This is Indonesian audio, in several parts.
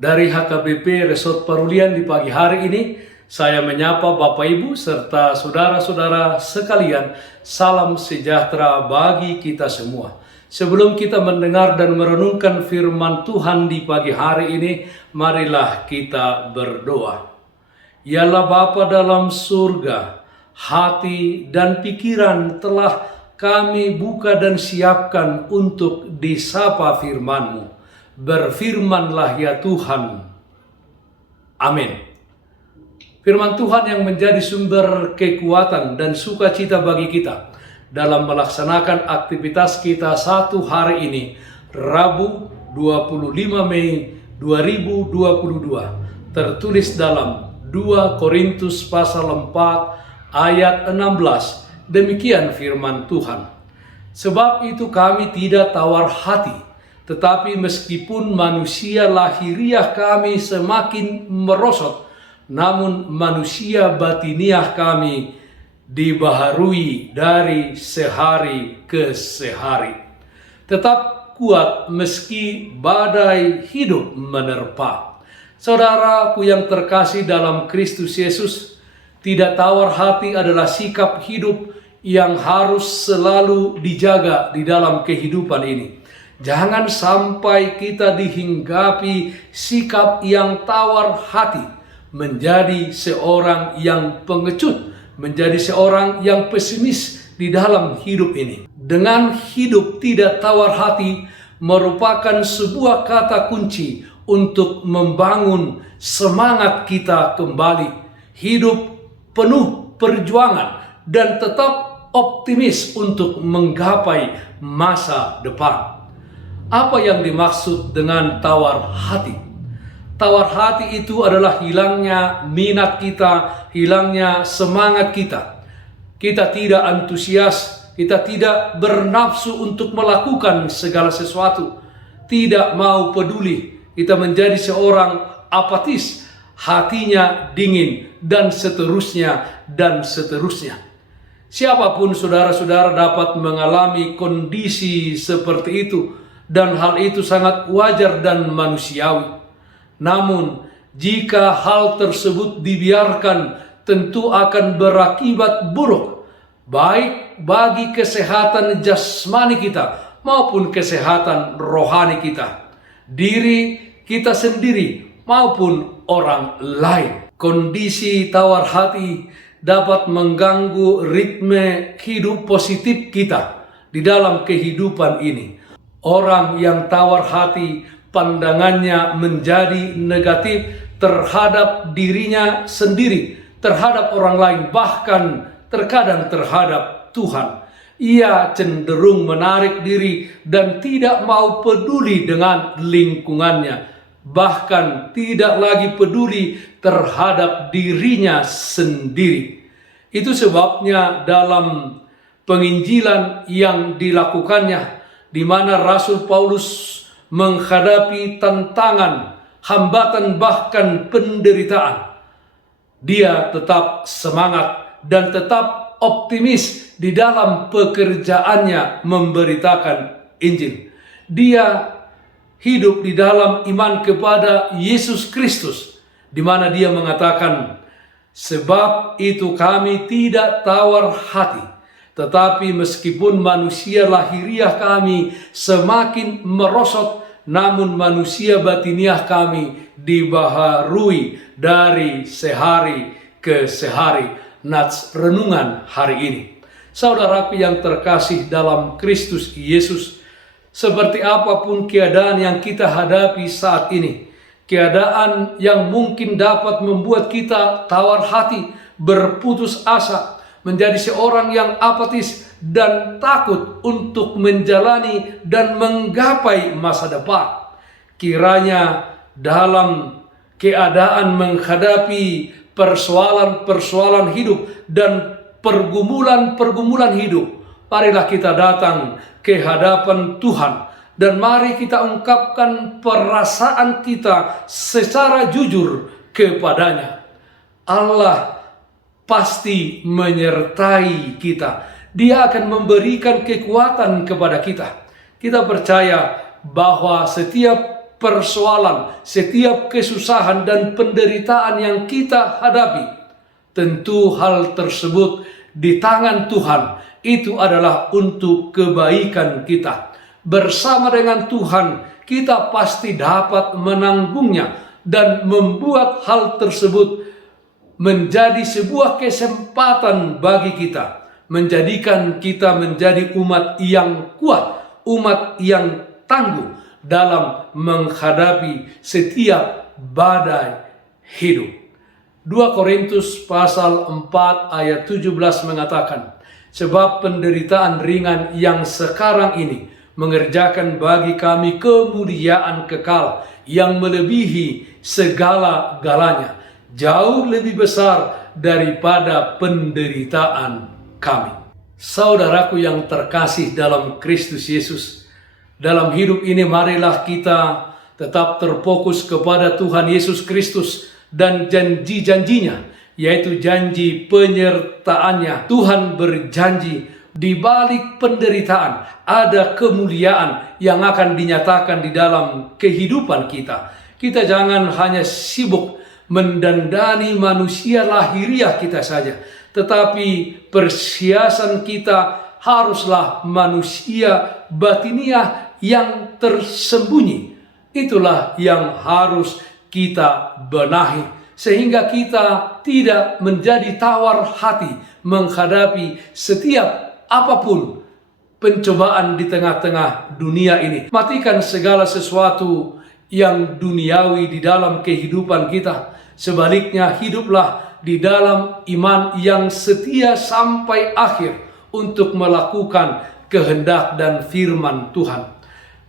Dari HKBP Resort Parulian di pagi hari ini, saya menyapa Bapak Ibu serta saudara-saudara sekalian. Salam sejahtera bagi kita semua. Sebelum kita mendengar dan merenungkan firman Tuhan di pagi hari ini, marilah kita berdoa. Yalah Bapa dalam surga, hati dan pikiran telah kami buka dan siapkan untuk disapa firman-Mu. Berfirmanlah ya Tuhan. Amin. Firman Tuhan yang menjadi sumber kekuatan dan sukacita bagi kita dalam melaksanakan aktivitas kita satu hari ini, Rabu 25 Mei 2022, tertulis dalam 2 Korintus pasal 4 ayat 16. Demikian firman Tuhan. Sebab itu kami tidak tawar hati, tetapi meskipun manusia lahiriah kami semakin merosot, namun manusia batiniah kami dibaharui dari sehari ke sehari. Tetap kuat meski badai hidup menerpa. Saudaraku yang terkasih dalam Kristus Yesus, tidak tawar hati adalah sikap hidup yang harus selalu dijaga di dalam kehidupan ini. Jangan sampai kita dihinggapi sikap yang tawar hati, menjadi seorang yang pengecut, menjadi seorang yang pesimis di dalam hidup ini. Dengan hidup tidak tawar hati merupakan sebuah kata kunci untuk membangun semangat kita kembali. Hidup penuh perjuangan dan tetap optimis untuk menggapai masa depan. Apa yang dimaksud dengan tawar hati? Tawar hati itu adalah hilangnya minat kita, hilangnya semangat kita. Kita tidak antusias, kita tidak bernafsu untuk melakukan segala sesuatu. Tidak mau peduli, kita menjadi seorang apatis, hatinya dingin, dan seterusnya, dan seterusnya. Siapapun saudara-saudara dapat mengalami kondisi seperti itu, dan hal itu sangat wajar dan manusiawi. Namun, jika hal tersebut dibiarkan, tentu akan berakibat buruk, baik bagi kesehatan jasmani kita maupun kesehatan rohani kita, diri kita sendiri maupun orang lain. Kondisi tawar hati dapat mengganggu ritme hidup positif kita di dalam kehidupan ini. Orang yang tawar hati pandangannya menjadi negatif terhadap dirinya sendiri, terhadap orang lain, bahkan terkadang terhadap Tuhan. Ia cenderung menarik diri dan tidak mau peduli dengan lingkungannya, bahkan tidak lagi peduli terhadap dirinya sendiri. Itu sebabnya dalam penginjilan yang dilakukannya, di mana Rasul Paulus menghadapi tantangan, hambatan, bahkan penderitaan, dia tetap semangat dan tetap optimis di dalam pekerjaannya memberitakan Injil. Dia hidup di dalam iman kepada Yesus Kristus, di mana dia mengatakan, sebab itu kami tidak tawar hati, tetapi meskipun manusia lahiriah kami semakin merosot, namun manusia batiniah kami dibaharui dari sehari ke sehari. Nats renungan hari ini. Saudaraku yang terkasih dalam Kristus Yesus, seperti apapun keadaan yang kita hadapi saat ini, keadaan yang mungkin dapat membuat kita tawar hati, berputus asa, menjadi seorang yang apatis dan takut untuk menjalani dan menggapai masa depan. Kiranya dalam keadaan menghadapi persoalan-persoalan hidup dan pergumulan-pergumulan hidup, marilah kita datang ke hadapan Tuhan dan mari kita ungkapkan perasaan kita secara jujur kepadanya. Allah pasti menyertai kita. Dia akan memberikan kekuatan kepada kita. Kita percaya bahwa setiap persoalan, setiap kesusahan dan penderitaan yang kita hadapi, tentu hal tersebut di tangan Tuhan itu adalah untuk kebaikan kita. Bersama dengan Tuhan, kita pasti dapat menanggungnya dan membuat hal tersebut menjadi sebuah kesempatan bagi kita, menjadikan kita menjadi umat yang kuat, umat yang tangguh dalam menghadapi setiap badai hidup. 2 Korintus pasal 4 ayat 17 mengatakan, sebab penderitaan ringan yang sekarang ini mengerjakan bagi kami kemuliaan kekal yang melebihi segala-galanya, jauh lebih besar daripada penderitaan kami. Saudaraku yang terkasih dalam Kristus Yesus, dalam hidup ini marilah kita tetap terfokus kepada Tuhan Yesus Kristus dan janji-janjinya, yaitu janji penyertaannya. Tuhan berjanji di balik penderitaan ada kemuliaan yang akan dinyatakan di dalam kehidupan kita. Kita jangan hanya sibuk mendandani manusia lahiriah kita saja, tetapi persiasan kita haruslah manusia batiniah yang tersembunyi. Itulah yang harus kita benahi, sehingga kita tidak menjadi tawar hati menghadapi setiap apapun pencobaan di tengah-tengah dunia ini. Matikan segala sesuatu yang duniawi di dalam kehidupan kita. Sebaliknya, hiduplah di dalam iman yang setia sampai akhir untuk melakukan kehendak dan firman Tuhan.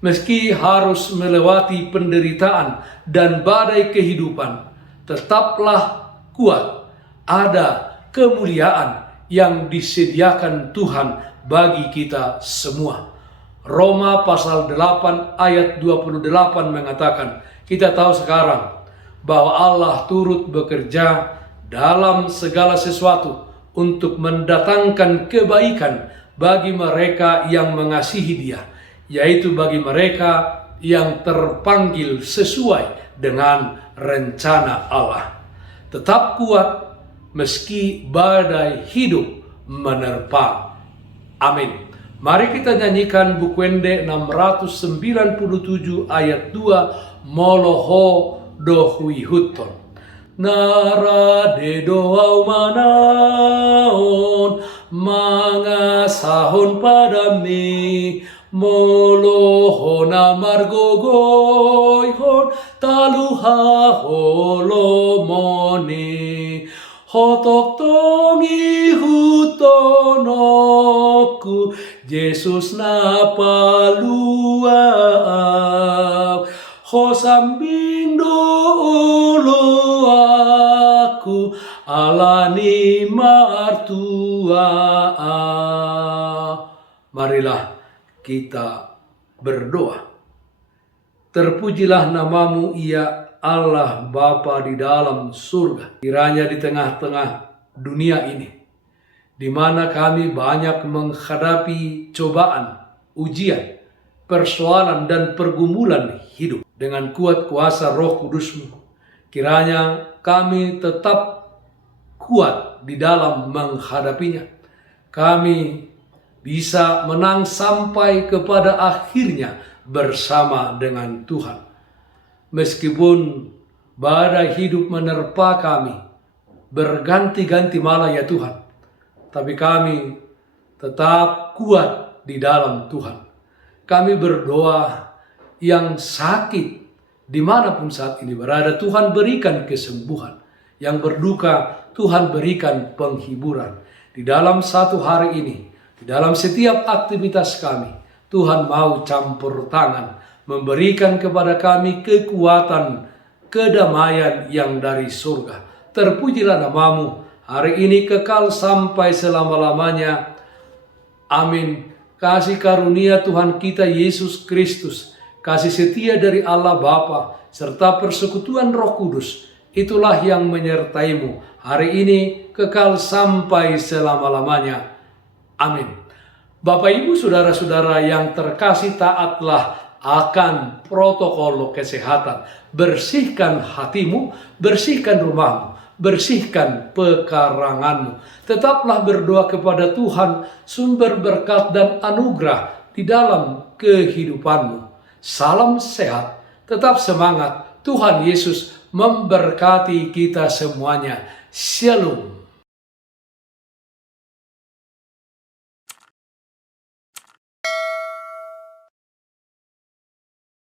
Meski harus melewati penderitaan dan badai kehidupan, tetaplah kuat. Ada kemuliaan yang disediakan Tuhan bagi kita semua. Roma pasal 8 ayat 28 mengatakan, kita tahu sekarang bahwa Allah turut bekerja dalam segala sesuatu untuk mendatangkan kebaikan bagi mereka yang mengasihi Dia, yaitu bagi mereka yang terpanggil sesuai dengan rencana Allah. Tetap kuat meski badai hidup menerpa. Amin. Mari kita nyanyikan buku Ende 697 ayat 2, Moloho dohui huton. Nara de doau manaon mangasahon padami, molohon amargogoyhon taluha holomoni, hotok tongi hutonoku Yesus napaluau, hosambing dulu aku alani martua. Marilah kita berdoa. Terpujilah namamu ya Allah Bapa di dalam surga. Kiranya di tengah-tengah dunia ini, di mana kami banyak menghadapi cobaan, ujian, persoalan dan pergumulan hidup, dengan kuat kuasa Roh Kudus-Mu, kiranya kami tetap kuat di dalam menghadapinya. Kami bisa menang sampai kepada akhirnya bersama dengan Tuhan. Meskipun badai hidup menerpa kami, berganti-ganti malah ya Tuhan, tapi kami tetap kuat di dalam Tuhan. Kami berdoa yang sakit dimanapun saat ini berada, Tuhan berikan kesembuhan. Yang berduka, Tuhan berikan penghiburan. Di dalam satu hari ini, di dalam setiap aktivitas kami, Tuhan mau campur tangan, memberikan kepada kami kekuatan, kedamaian yang dari surga. Terpujilah namamu, hari ini kekal sampai selama-lamanya. Amin. Kasih karunia Tuhan kita Yesus Kristus, kasih setia dari Allah Bapa, serta persekutuan Roh Kudus, itulah yang menyertaimu hari ini kekal sampai selama-lamanya. Amin. Bapak Ibu Saudara-saudara yang terkasih, taatlah akan protokol kesehatan. Bersihkan hatimu, bersihkan rumahmu, bersihkan pekaranganmu. Tetaplah berdoa kepada Tuhan, sumber berkat dan anugerah di dalam kehidupanmu. Salam sehat, tetap semangat. Tuhan Yesus memberkati kita semuanya. Shalom.